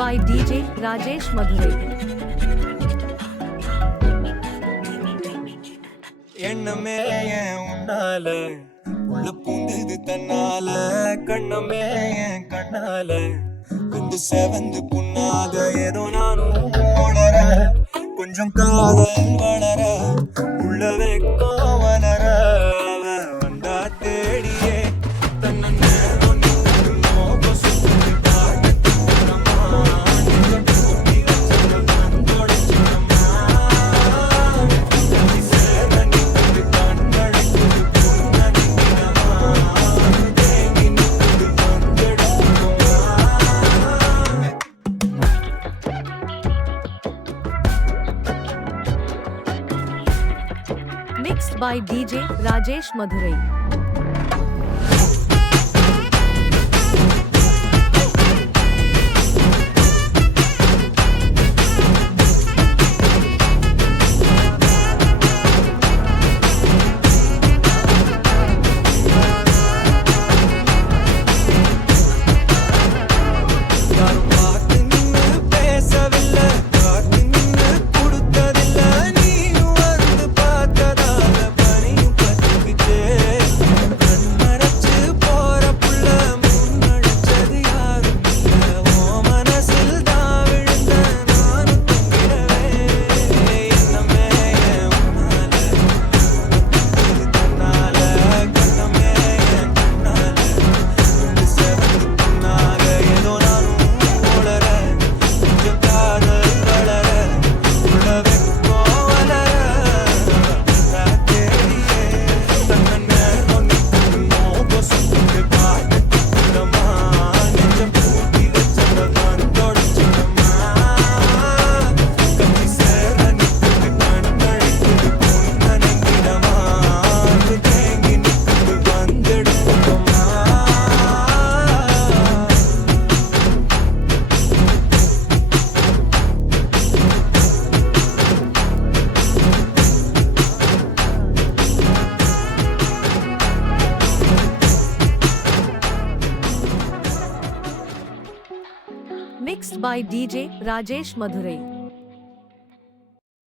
by DJ Rajesh Madurai. எண்ணமே ஏன் உன்னால உள்ள பூந்தது தன்னால கண்ணமே என் கண்ணால வந்து செவந்து புண்ணாக ஏதோ நானும் உணர கொஞ்சம் காதல் வளர உள்ள வெக்கம் வளர அவ வந்தா தேடியே தன்னை Mixed by DJ Rajesh Madurai. Mixed by DJ Rajesh Madurai.